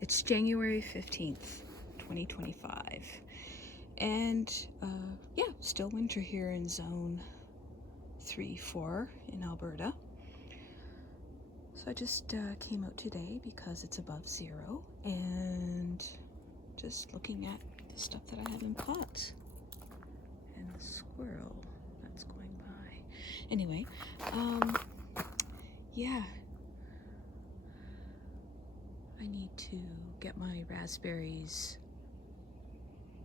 It's January 15th, 2025. And yeah, still winter here in zone 3-4 in Alberta. So I just came out today because it's above zero and just looking at the stuff that I have in pots. And the squirrel that's going by. Anyway, yeah. I need to get my raspberries,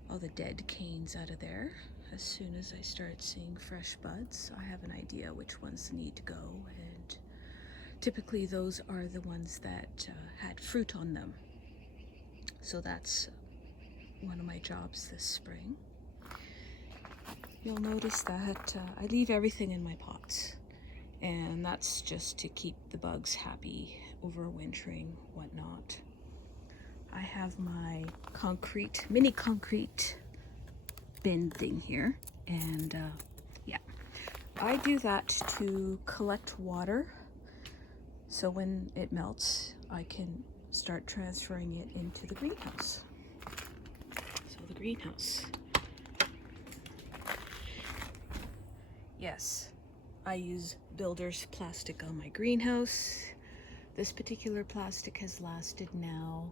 all the dead canes out of there as soon as I start seeing fresh buds. I have an idea which ones need to go, and typically those are the ones that had fruit on them. So that's one of my jobs this spring. You'll notice that I leave everything in my pots, and that's just to keep the bugs happy overwintering, whatnot. I have my mini concrete bin thing here, and yeah, I do that to collect water, so when it melts I can start transferring it into the greenhouse. So the greenhouse, yes, I use builder's plastic on my greenhouse. This particular plastic has lasted now,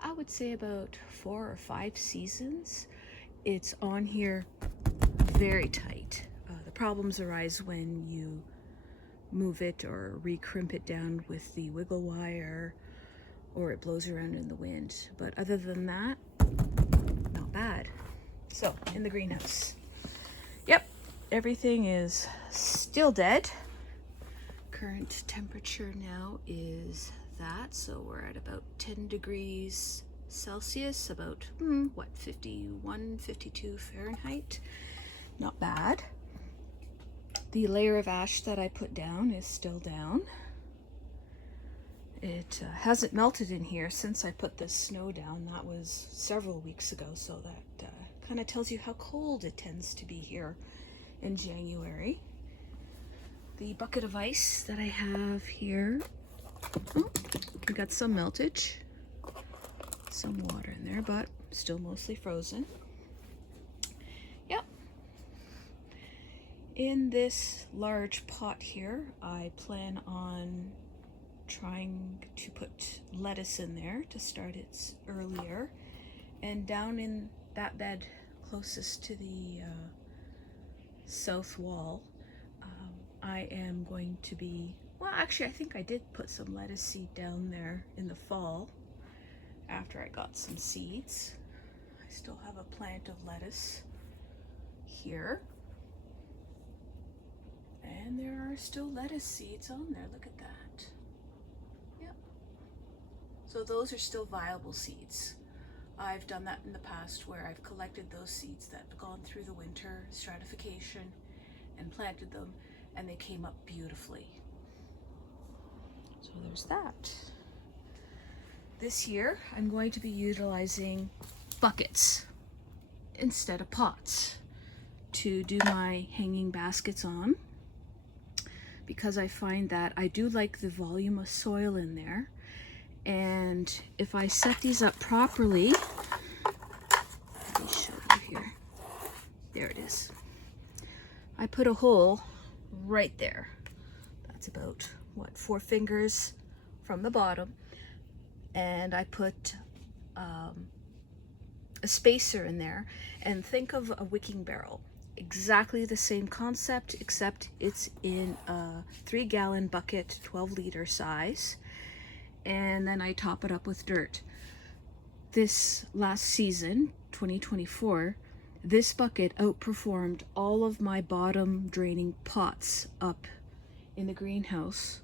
I would say, about 4 or 5 seasons. It's on here very tight. The problems arise when you move it or recrimp it down with the wiggle wire, or it blows around in the wind. But other than that, not bad. So, in the greenhouse. Yep, everything is still dead. Current temperature now is that, so we're at about 10 degrees Celsius, about 51, 52 Fahrenheit. Not bad. The layer of ash that I put down is still down. It hasn't melted in here since I put the snow down. That was several weeks ago, so that kind of tells you how cold it tends to be here in January. The bucket of ice that I have here, we got some meltage, some water in there, but still mostly frozen. Yep. In this large pot here, I plan on trying to put lettuce in there to start it earlier. And down in that bed closest to the south wall, I am going to be, well, actually I think I did put some lettuce seed down there in the fall after I got some seeds. I still have a plant of lettuce here, and there are still lettuce seeds on there. Look at that. Yep. So those are still viable seeds. I've done that in the past where I've collected those seeds that have gone through the winter stratification and planted them, and they came up beautifully. So there's that. This year I'm going to be utilizing buckets instead of pots to do my hanging baskets on, because I find that I do like the volume of soil in there, and if I set these up properly, let me show you here. There it is. I put a hole right there. That's about, what, 4 fingers from the bottom. And I put a spacer in there. And think of a wicking barrel. Exactly the same concept, except it's in a 3-gallon bucket, 12-liter size. And then I top it up with dirt. This last season, 2024, this bucket outperformed all of my bottom draining pots up in the greenhouse,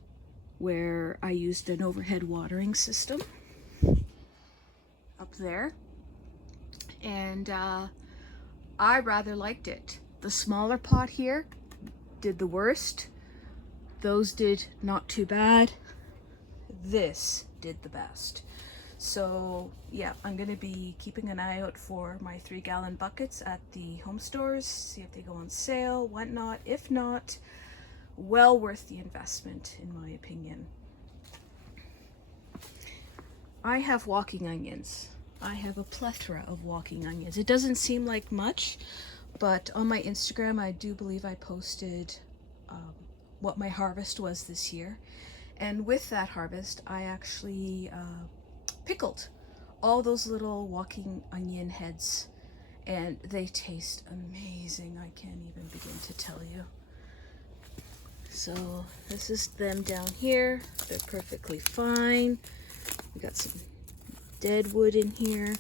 where I used an overhead watering system up there, and I rather liked it. The smaller pot here did the worst. Those did not too bad. This did the best. So yeah, I'm gonna be keeping an eye out for my 3-gallon buckets at the home stores, see if they go on sale, whatnot. If not, well worth the investment in my opinion. I have walking onions. I have a plethora of walking onions. It doesn't seem like much, but on my Instagram, I do believe I posted what my harvest was this year. And with that harvest, I actually pickled all those little walking onion heads, and they taste amazing. I can't even begin to tell you. So this is them down here. They're perfectly fine. We got some dead wood in here.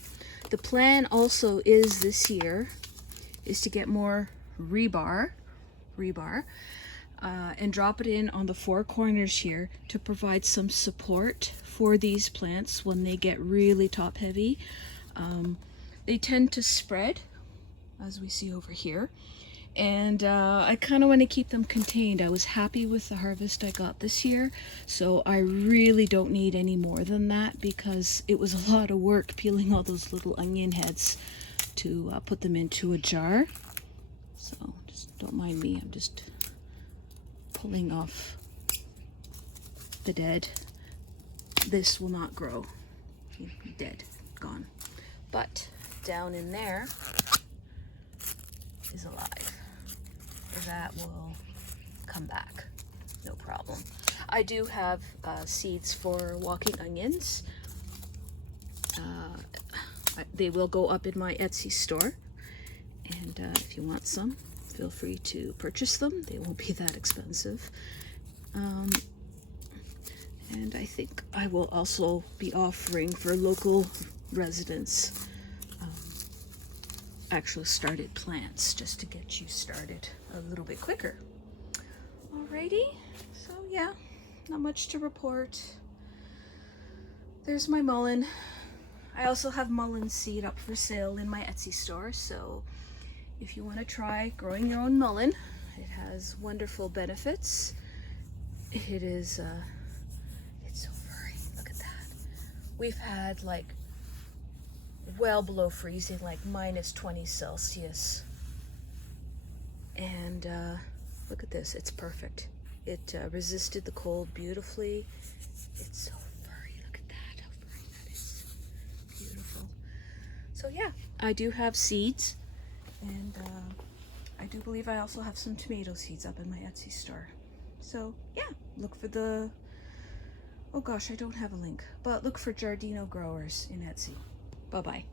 The plan also is this year is to get more rebar, and drop it in on the four corners here to provide some support for these plants when they get really top heavy. They tend to spread, as we see over here, and I kind of want to keep them contained. I was happy with the harvest I got this year, so I really don't need any more than that, because it was a lot of work peeling all those little onion heads to put them into a jar. So just don't mind me, I'm just pulling off the dead. This will not grow. Dead, gone. But down in there is alive. That will come back, no problem. I do have seeds for walking onions. They will go up in my Etsy store, and if you want some, feel free to purchase them. They won't be that expensive. And I think I will also be offering for local residents actual started plants, just to get you started a little bit quicker. Alrighty, so yeah, not much to report. There's my mullein. I also have mullein seed up for sale in my Etsy store, so if you want to try growing your own mullein, it has wonderful benefits. It is, it's so furry, look at that. We've had like well below freezing, like -20 Celsius. And look at this, it's perfect. It resisted the cold beautifully. It's so furry, look at that, how furry that is. Beautiful. So yeah, I do have seeds, and I do believe I also have some tomato seeds up in my Etsy store. So yeah, look for the, oh gosh, I don't have a link, but look for Giardino Growers in Etsy. Bye-bye.